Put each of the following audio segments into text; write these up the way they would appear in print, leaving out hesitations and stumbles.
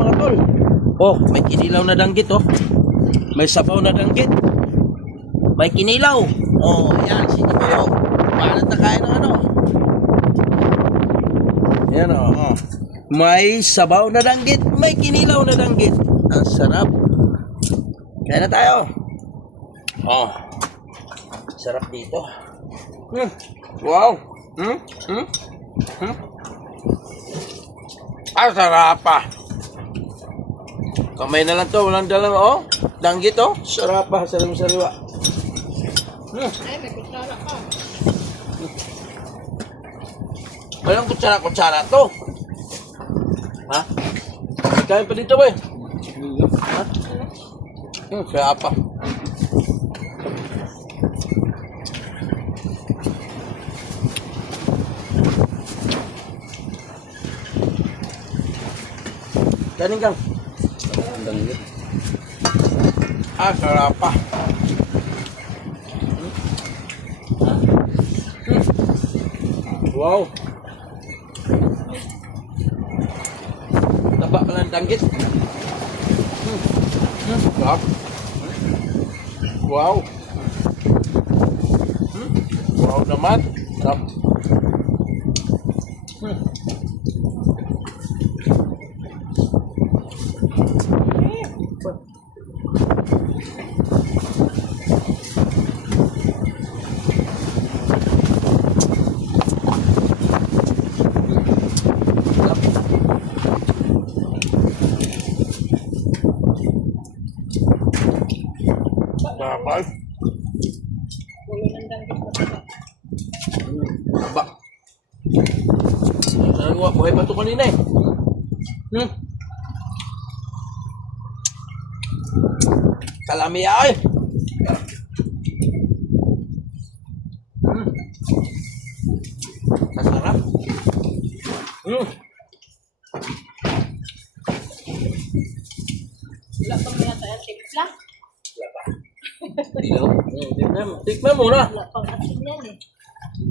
mga tol. Oh, may kinilaw na danggit oh. May sabaw na danggit. May kinilaw. Oh, yan, sino ba yun? Paano na kain ng ano? Yan oh. May sabaw na danggit, may kinilaw na danggit. Ang sarap. Kaya na tayo. Oh. Sarap dito. Wow. Ang sarap pa. Kamay na lang to, walang dalang oh. Danggit oh. Sarap pa, sariwa-sariwa. Ay, may kutsara ka. Walang kutsara-kutsara to. Ha? Kain pa dito, boy. Ha? Kaya pa. Kanin kang. Sarap pa. Wow. Taba pala ng danggit. Sarap. Wow. Wow naman. Sarap. Dapat. Ulo ng danggit mo sila. Aba. Saan mo? Buhay pa ito kanina eh. Kalamiya ay. Masarap. Wala pang yata yung timpla. Wala pa. Dilaw. Tikman mo na. Wala pang asin yan eh.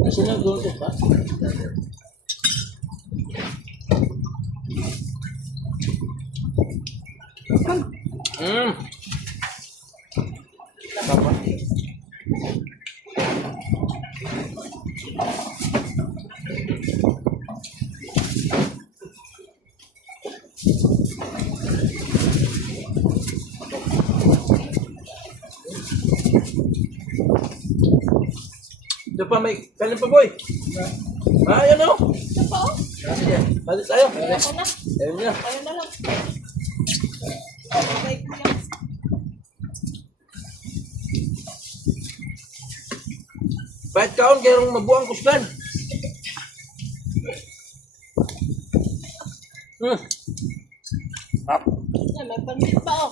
Kasi nag-gulto pa. Tama. Ito pa may kanin pa boy. Ayan o. Ito pa oh. Sige, balik tayo. Ako na. Ayun niya. Kayo na lang. Okay, ko lang. Kahit kaon kayong mabuang kuslan. Yan, may pansit pa oh.